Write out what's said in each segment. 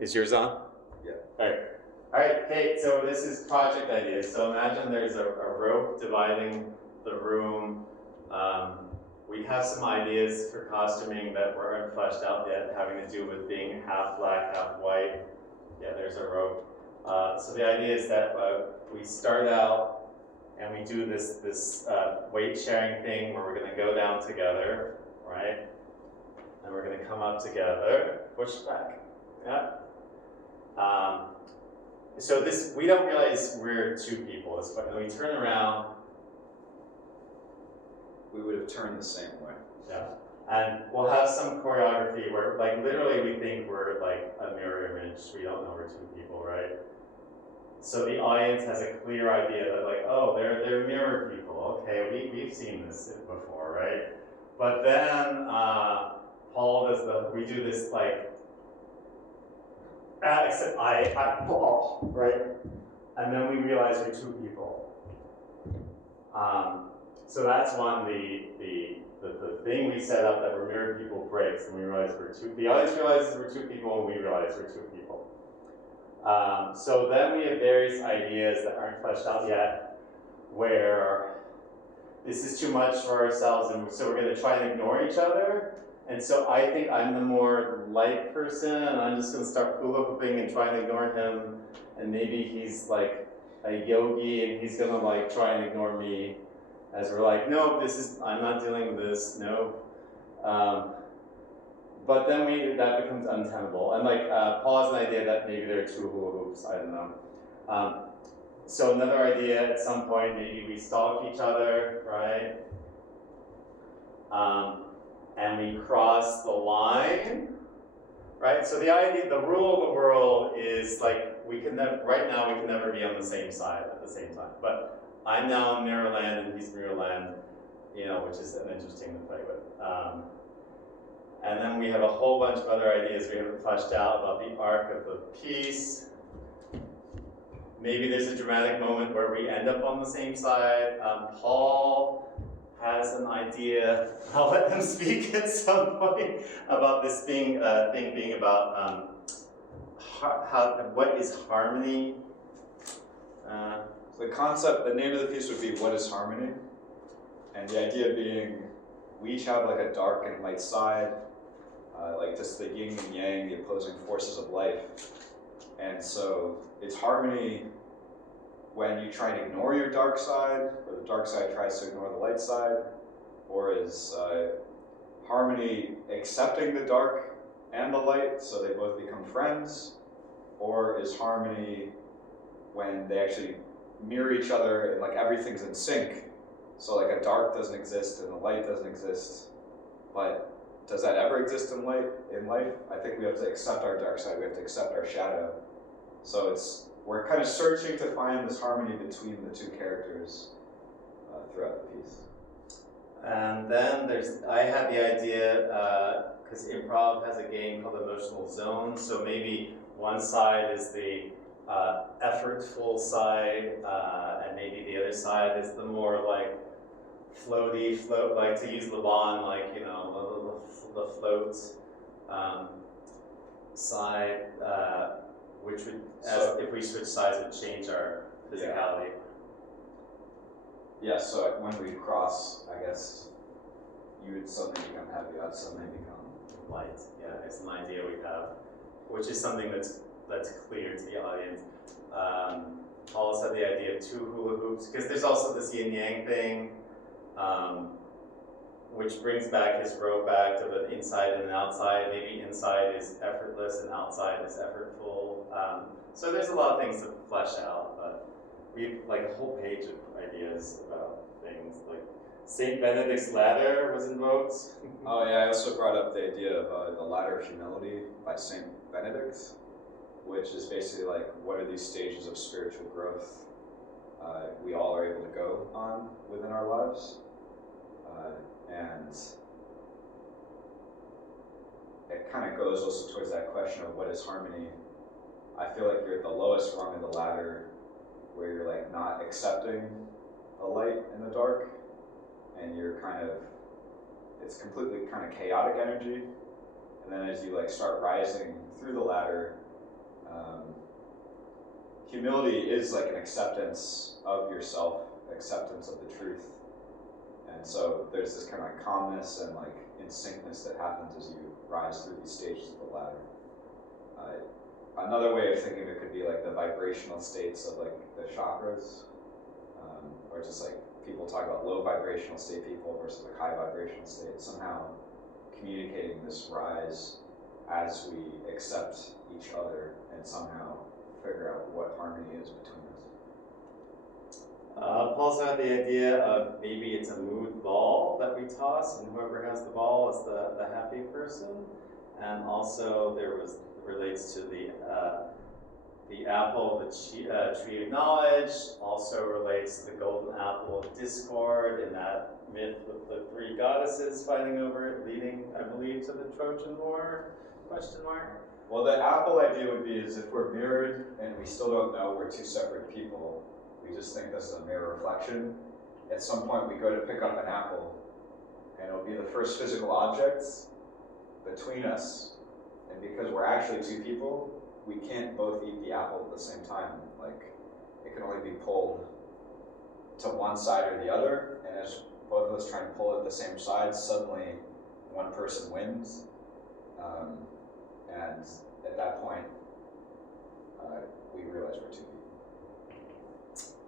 Is yours on? Yeah. All right, okay, so this is project ideas. So imagine there's a rope dividing the room. We have some ideas for costuming that weren't fleshed out yet, having to do with being half black, half white. Yeah, there's a rope. So the idea is that we start out and we do this weight sharing thing where we're gonna go down together, right? And we're gonna come up together, push back, yeah. So this, we don't realize we're two people. It's when we turn around, we would have turned the same way. yeah. And we'll have some choreography where, like, literally we think we're like a mirror image. We don't know we're two people, right? So the audience has a clear idea that, like, oh, they're mirror people. Okay, we've seen this before, right? But then Paul does we do this like, except Paul, right? And then we realize we're two people. So that's one, the thing we set up that we're mirror people breaks, and we realize we're two. The audience realizes we're two people, and we realize we're two people. So then we have various ideas that aren't fleshed out yet, where this is too much for ourselves, and so we're going to try and ignore each other. And so I think I'm the more light person, and I'm just going to start hula hooping and try and ignore him. And maybe he's like a yogi, and he's going to like try and ignore me, as we're like, no, I'm not dealing with this, no. But then that becomes untenable. And like Paul has an idea that maybe there are two hula hoops, I don't know. So another idea at some point, maybe we stalk each other, right? And we cross the line, right? So the idea, the rule of the world is like, right now we can never be on the same side at the same time. But I'm now in Mirrorland and he's Mirrorland, which is an interesting to play with. And then we have a whole bunch of other ideas we haven't fleshed out about the arc of the piece. Maybe there's a dramatic moment where we end up on the same side. Paul has an idea, I'll let him speak at some point, about this thing being about what is harmony? The concept, the name of the piece would be What is Harmony? And the idea being, we each have like a dark and light side, like just the yin and yang, the opposing forces of life. And so it's harmony when you try and ignore your dark side, or the dark side tries to ignore the light side, or is harmony accepting the dark and the light so they both become friends, or is harmony when they actually mirror each other and like everything's in sync, so like a dark doesn't exist and a light doesn't exist, but does that ever exist in life? I think we have to accept our dark side, we have to accept our shadow. So we're kind of searching to find this harmony between the two characters throughout the piece. And then I had the idea, because improv has a game called Emotional Zone, so maybe one side is the effortful side, and maybe the other side is the more like float, like to use Laban, like, the float side, which would, if we switch sides, would change our physicality. Yeah, so when we cross, I guess, you would suddenly become heavy, I'd suddenly become light. Yeah, it's an idea we have, which is something that's clear to the audience. Paul had the idea of two hula hoops, because there's also this yin-yang thing, which brings back his rope act of an inside and an outside. Maybe inside is effortless and outside is effortful. So there's a lot of things to flesh out, but we have like a whole page of ideas about things. Like St. Benedict's ladder was invoked. Oh yeah, I also brought up the idea of the ladder of humility by St. Benedict, which is basically like, what are these stages of spiritual growth we all are able to go on within our lives? And it kind of goes also towards that question of what is harmony. I feel like you're at the lowest rung of the ladder, where you're like not accepting the light and the dark, and you're kind of, it's completely kind of chaotic energy, And then as you like start rising through the ladder, humility is like an acceptance of yourself, acceptance of the truth. And so there's this kind of like calmness and like insyncness that happens as you rise through these stages of the ladder. Another way of thinking of it could be like the vibrational states of like the chakras, or just like people talk about low vibrational state people versus like high vibrational state, somehow communicating this rise as we accept each other and somehow figure out what harmony is between us. Paul's had the idea of maybe it's a mood ball that we toss, and whoever has the ball is the happy person. And also relates to the apple, the tree of knowledge, also relates to the golden apple of discord in that myth with the three goddesses fighting over it, leading, I believe, to the Trojan War, question mark? Well, the apple idea would be is if we're mirrored and we still don't know we're two separate people, we just think this is a mirror reflection. At some point we go to pick up an apple and it'll be the first physical objects between us. And because we're actually two people, we can't both eat the apple at the same time. Like, it can only be pulled to one side or the other, and as both of us try and pull it at the same side, suddenly one person wins. And at that point, we realize we're two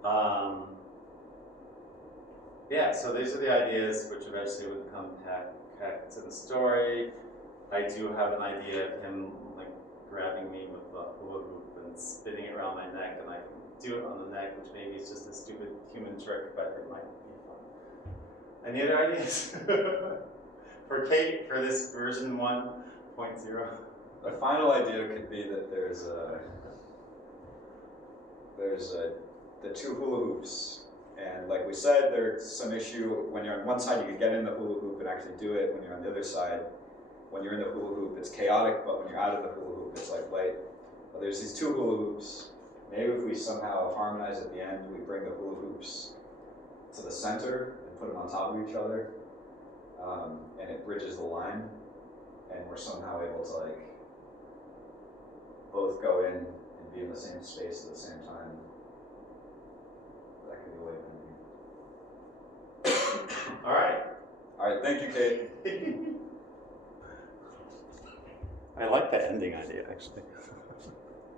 people. Yeah, so these are the ideas which eventually would come back to the story. I do have an idea of him like grabbing me with the hula hoop and spinning it around my neck, and I can do it on the neck, which maybe is just a stupid human trick, but it might be fun. Any other ideas for Kate for this version 1.0? The final idea could be that there's the two hula hoops, and like we said, there's some issue when you're on one side, you can get in the hula hoop and actually do it. When you're on the other side, when you're in the hula hoop, it's chaotic, but when you're out of the hula hoop, it's like light. But there's these two hula hoops. Maybe if we somehow harmonize at the end, we bring the hula hoops to the center and put them on top of each other, and it bridges the line, and we're somehow able to like both go in and be in the same space at the same time. That could be a way of ending. All right. All right, thank you, Kate. I like that ending idea, actually.